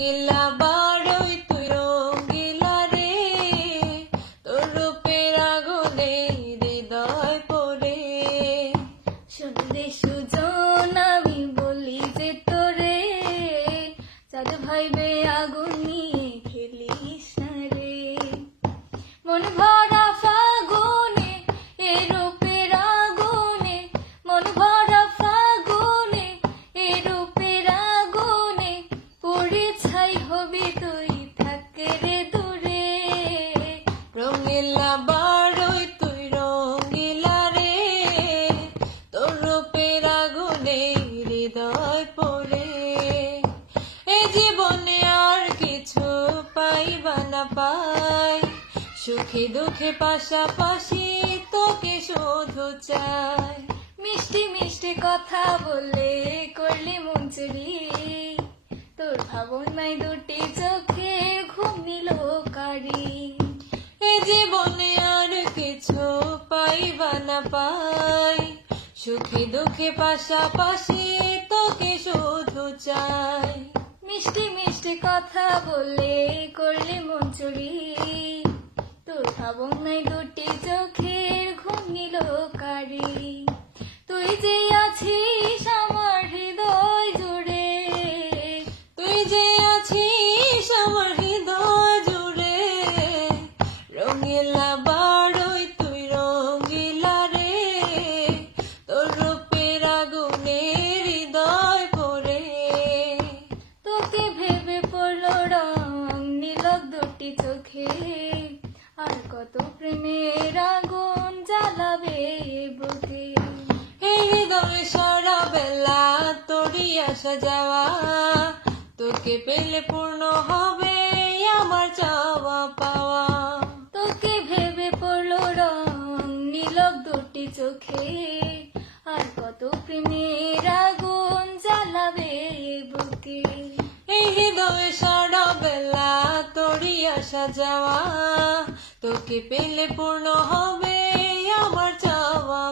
রঙিলা বারোই তুই রঙিলা রে, তোর রূপের আগুনে হৃদয় পড়ে। শুনলে সুজন আমি বলি যে তোরে, চাঁদ ভাইবে আগুন নিয়ে খেলিস না রে। মন ভরা ফাগুনে এ রূপের আগুনে, মন ভরা ফাগুনে এ রূপের আগুনে, পড়ে ছাই হবি তুই থাকে রে দূরে। রঙিলা বারোই তুই রঙিলা রে, তোর রূপের আগুনে হৃদয় পড়ে। এই জীবনে আর কিছু পাইবা না পাই, সুখে দুঃখে পাশাপাশি তোকে শুধু চাই। মিষ্টি মিষ্টি কথা বলে করলি মন চুরি, তোর ভাবনায় দুটি চোখে ঘুম নিল কারি। এই জীবনে আর কিছু পাইবা না পাই, সুখে দুঃখে পাশাপাশি তোকে শুধু চাই। মিষ্টি মিষ্টি কথা বলে করলি মন চুরি, তোর ভাবনায় দুটি চোখের ঘুম নিল কারি। তুই যে আছিস আমার হৃদয় জুড়ে, তুই যে আছিস আমার হৃদয় জুড়ে। রঙিলা বারোই তুই রঙিলা রে, তোর রূপের আগুনে হৃদয় পড়ে। তোকে ভেবে পড়লো রং নীলক দুটি চোখে, আর কত প্রেমের আগুন জ্বালাবে বুকে। এই হৃদয় সারা বেলা তোরই আসা যাওয়া, তোকে পেলে পূর্ণ হবে আমার চাওয়া পাওয়া। তোকে ভেবে পড়লো রং নীলক দুটি চোখে, আর কত প্রেমের আগুন জ্বালাবে বুকে। এই হৃদয় সারা বেলা তোরই আসা যাওয়া, তোকে পেলে পূর্ণ হবে আমার চাওয়া